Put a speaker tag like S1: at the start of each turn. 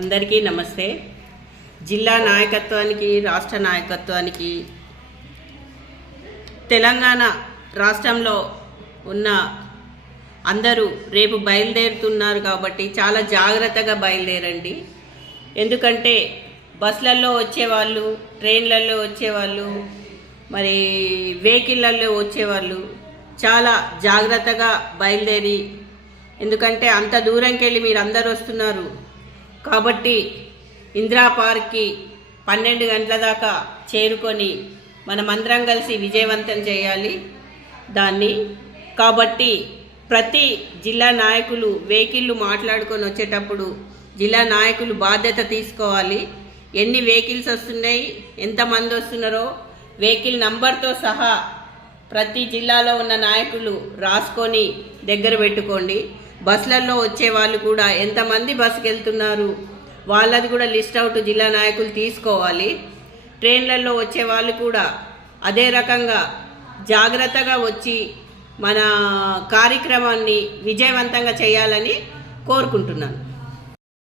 S1: అందరికీ నమస్తే. జిల్లా నాయకత్వానికి రాష్ట్ర నాయకత్వానికి తెలంగాణ రాష్ట్రంలో ఉన్న అందరూ రేపు బయలుదేరుతున్నారు కాబట్టి చాలా జాగ్రత్తగా బయలుదేరండి. ఎందుకంటే బస్సులలో వచ్చేవాళ్ళు ట్రైన్లలో వచ్చేవాళ్ళు మరి వెహికల్లలో వచ్చేవాళ్ళు చాలా జాగ్రత్తగా బయలుదేరి ఎందుకంటే అంత దూరంకి వెళ్ళి మీరు అందరు వస్తున్నారు. కాబట్టి ఇందిరా పార్క్కి పన్నెండు గంటల దాకా చేరుకొని మనమందరం కలిసి విజయవంతం చేయాలి దాన్ని. కాబట్టి ప్రతి జిల్లా నాయకులు వెహికల్లు మాట్లాడుకొని వచ్చేటప్పుడు జిల్లా నాయకులు బాధ్యత తీసుకోవాలి. ఎన్ని వెహికల్స్ వస్తున్నాయి ఎంతమంది వస్తున్నారో వెహికల్ నంబర్తో సహా ప్రతి జిల్లాలో ఉన్న నాయకులు రాసుకొని దగ్గర పెట్టుకోండి. బస్సులలో వచ్చే వాళ్ళు కూడా ఎంతమంది బస్సుకి వెళ్తున్నారు వాళ్ళది కూడా లిస్ట్ అవుట్ జిల్లా నాయకులు తీసుకోవాలి. ట్రైన్లలో వచ్చే వాళ్ళు కూడా అదే రకంగా జాగ్రత్తగా వచ్చి మన కార్యక్రమాన్ని విజయవంతంగా చేయాలని కోరుకుంటున్నాను.